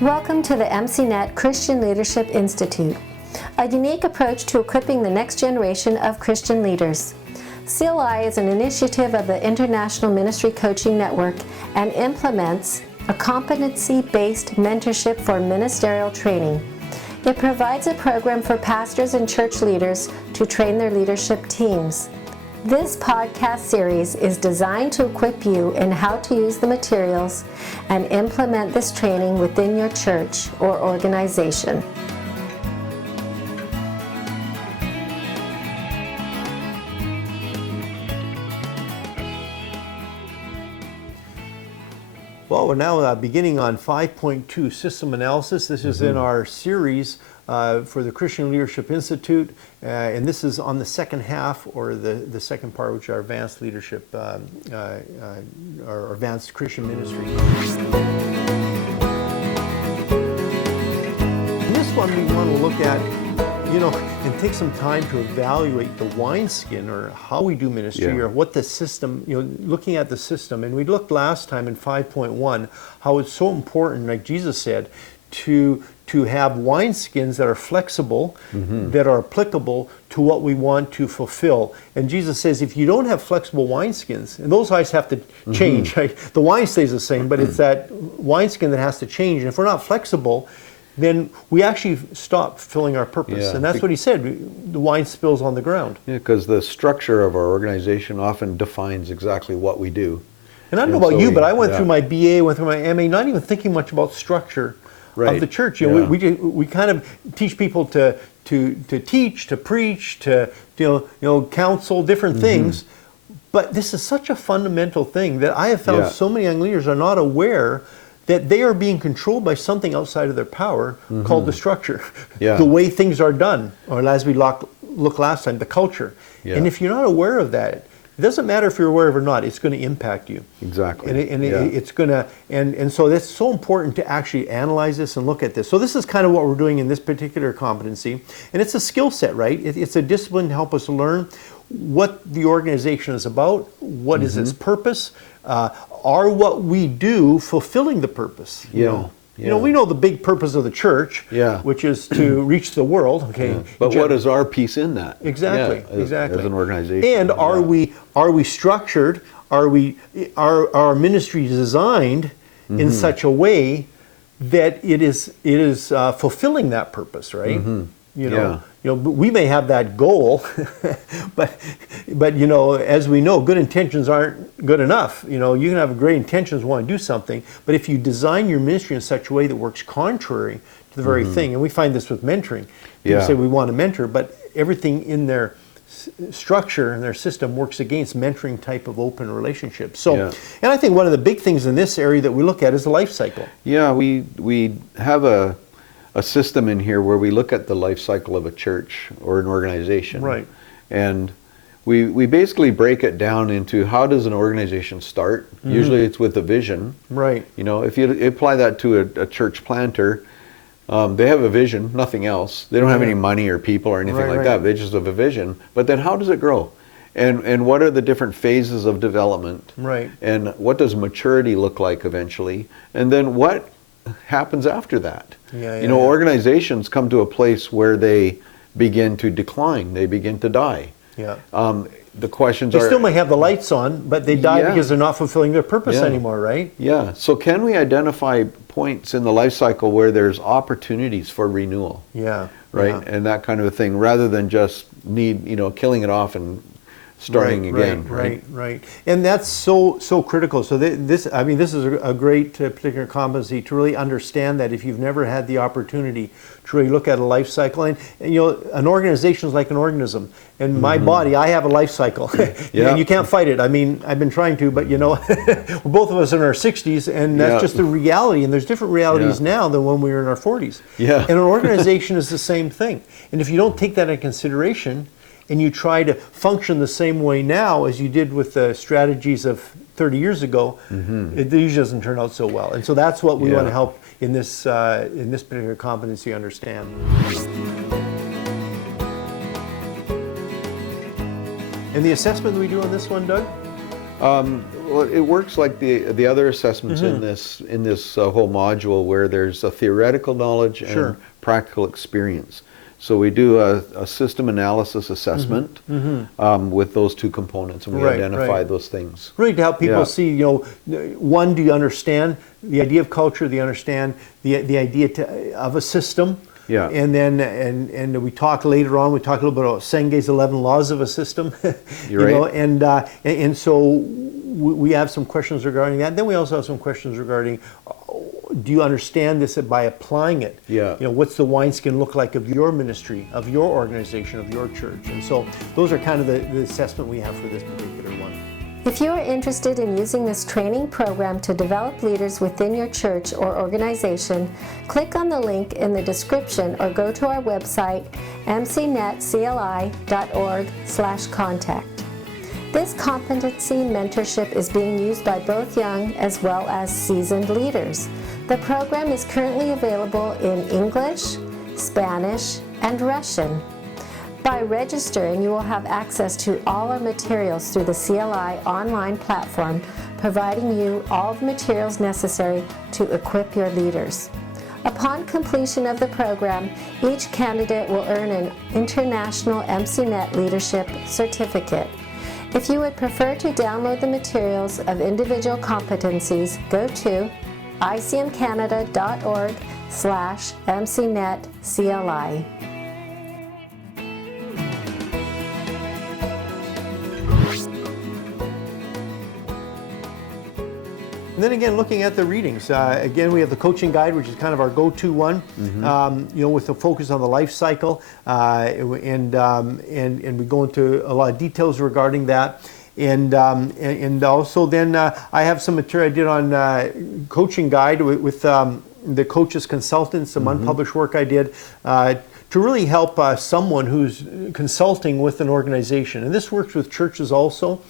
Welcome to the MCNet Christian Leadership Institute, a unique approach to equipping the next generation of Christian leaders. CLI is an initiative of the International Ministry Coaching Network and implements a competency-based mentorship for ministerial training. It provides a program for pastors and church leaders to train their leadership teams. This podcast series is designed to equip you in how to use the materials and implement this training within your church or organization. Well, we're now beginning on 5.2 System Analysis. This is in our series for the Christian Leadership Institute, and this is on the second half, or the second part, which are advanced leadership, or advanced Christian ministry. In this one, we want to look at, and take some time to evaluate the wineskin, or how we do ministry, or what the system, looking at the system. And we looked last time in 5.1 how it's so important, like Jesus said, to have wineskins that are flexible, that are applicable to what we want to fulfill. And Jesus says, if you don't have flexible wineskins, and those always have to change, right? The wine stays the same, but it's that wineskin that has to change. And if we're not flexible, then we actually stop fulfilling our purpose. And that's what he said, the wine spills on the ground. Yeah, because the structure of our organization often defines exactly what we do. And I don't know about you, but I went through my BA, went through my MA, not even thinking much about structure of the church. We kind of teach people to teach, to preach, to counsel, different things. But this is such a fundamental thing that I have found so many young leaders are not aware that they are being controlled by something outside of their power called the structure, the way things are done, or as we looked last time, the culture. And if you're not aware of that, it doesn't matter if you're aware of it or not, it's going to impact you. Exactly. It's going to, and so that's so important to actually analyze this and look at this. So this is kind of what we're doing in this particular competency. And it's a skill set, right? It's a discipline to help us learn what the organization is about, what is its purpose, are what we do fulfilling the purpose. We know the big purpose of the church, which is to reach the world. But what is our piece in that? Exactly. As an organization. And are we structured? Are our ministry designed in such a way that it is fulfilling that purpose? Right. We may have that goal, but as we know, good intentions aren't good enough. You can have great intentions, want to do something, but if you design your ministry in such a way that works contrary to the very thing, and we find this with mentoring. People say we want to mentor, but everything in their structure and their system works against mentoring type of open relationships. So, and I think one of the big things in this area that we look at is the life cycle. Yeah, we have a system in here where we look at the life cycle of a church or an organization. Right. And we basically break it down into how does an organization start. Usually it's with a vision. Right. If you apply that to a church planter, they have a vision, nothing else. They don't have any money or people or anything like that. They just have a vision. But then how does it grow? And what are the different phases of development? Right. And what does maturity look like eventually? And then what happens after that? Organizations come to a place where they begin to decline. They begin to die. The questions they still may have the lights on, but they die because they're not fulfilling their purpose anymore, right? Yeah. So can we identify points in the life cycle where there's opportunities for renewal? Right? And that kind of a thing, rather than just killing it off and starting again. Right. And that's so critical. So this is a great particular competency to really understand that if you've never had the opportunity to really look at a life cycle. And an organization is like an organism. In my body, I have a life cycle. And you can't fight it. I've been trying to, but both of us are in our 60s, and that's just the reality. And there's different realities now than when we were in our 40s. And an organization is the same thing. And if you don't take that into consideration, and you try to function the same way now as you did with the strategies of 30 years ago, it usually doesn't turn out so well. And so that's what we want to help in this particular competency understand. And the assessment we do on this one, Doug? Well, it works like the other assessments in this whole module, where there's a theoretical knowledge and practical experience. So we do a system analysis assessment with those two components, and we identify those things. Really to help people see, one, do you understand the idea of culture? Do you understand the idea of a system? Yeah. And then and we talk later on. We talk a little bit about Senge's 11 laws of a system. And so we have some questions regarding that. Then we also have some questions regarding, do you understand this by applying it? Yeah. What's the wineskin look like of your ministry, of your organization, of your church? And so those are kind of the assessment we have for this particular one. If you are interested in using this training program to develop leaders within your church or organization, click on the link in the description or go to our website, mcnetcli.org/contact. This competency mentorship is being used by both young as well as seasoned leaders. The program is currently available in English, Spanish, and Russian. By registering, you will have access to all our materials through the CLI online platform, providing you all the materials necessary to equip your leaders. Upon completion of the program, each candidate will earn an International MCNet Leadership Certificate. If you would prefer to download the materials of individual competencies, go to icmcanada.org/MCNetCLI. And then again, looking at the readings, again, we have the coaching guide, which is kind of our go-to one, with the focus on the life cycle, and we go into a lot of details regarding that. And also then I have some material I did on coaching guide with the coaches consultants, some unpublished work I did to really help someone who's consulting with an organization. And this works with churches also.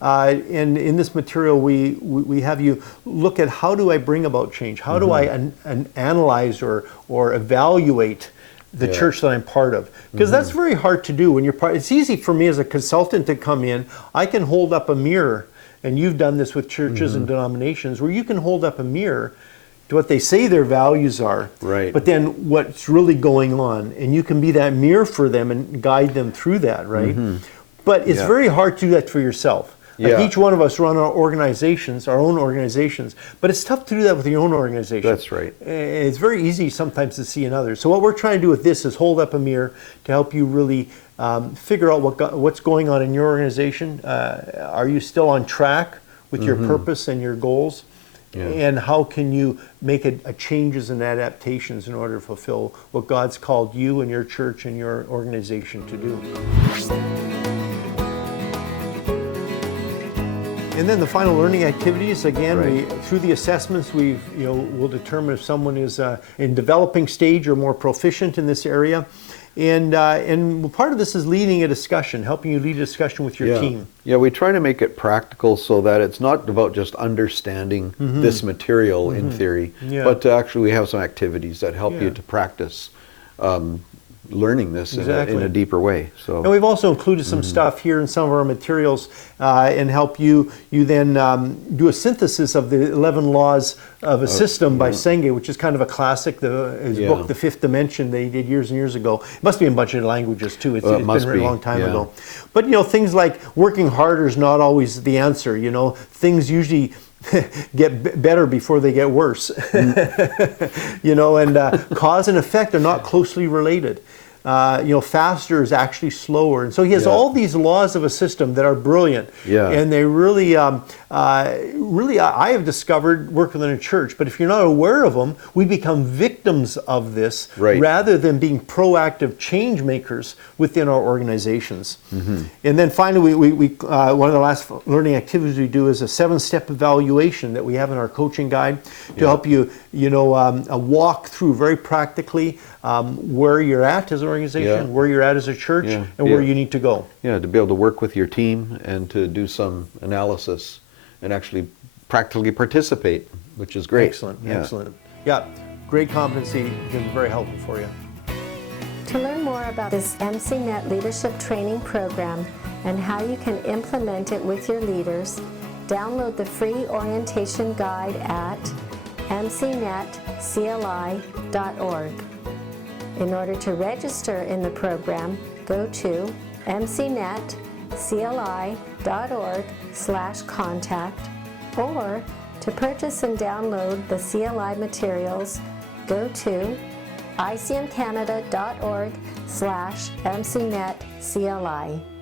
And in this material, we have you look at, how do I bring about change? How do I analyze or evaluate the church that I'm part of? Because that's very hard to do when you're part. It's easy for me as a consultant to come in. I can hold up a mirror, and you've done this with churches and denominations, where you can hold up a mirror to what they say their values are, but then what's really going on, and you can be that mirror for them and guide them through that, right? But it's very hard to do that for yourself. Like each one of us run our organizations, our own organizations, but it's tough to do that with your own organization. That's right. It's very easy sometimes to see in others. So what we're trying to do with this is hold up a mirror to help you really figure out what's going on in your organization. Are you still on track with your purpose and your goals? And how can you make changes and adaptations in order to fulfill what God's called you and your church and your organization to do? And then the final learning activities, again, through the assessments, we'll determine if someone is in developing stage or more proficient in this area. And part of this is leading a discussion, helping you lead a discussion with your team. Yeah, we try to make it practical so that it's not about just understanding this material in theory, but to actually we have some activities that help you to practice learning this in a deeper way. So, and we've also included some stuff here in some of our materials and help you then do a synthesis of the 11 laws of a system by Senge, which is kind of a classic. His book, The Fifth Dimension, they did years and years ago. It must be in a bunch of languages too. It's been written a long time ago. But things like working harder is not always the answer. Things usually get better before they get worse. And cause and effect are not closely related. Faster is actually slower. And so he has all these laws of a system that are brilliant. And they really, I have discovered working in a church, but if you're not aware of them, we become victims of this rather than being proactive change makers within our organizations. And then finally, we one of the last learning activities we do is a 7-step evaluation that we have in our coaching guide to help you, walk through very practically where you're at as an organization, where you're at as a church, and where you need to go. Yeah, to be able to work with your team and to do some analysis and actually practically participate, which is great. Excellent, excellent. Yeah, great competency, been very helpful for you. To learn more about this MCNet Leadership Training Program and how you can implement it with your leaders, download the free orientation guide at mcnetcli.org. In order to register in the program, go to mcnetcli.org/contact, or to purchase and download the CLI materials, go to icmcanada.org/mcnetcli.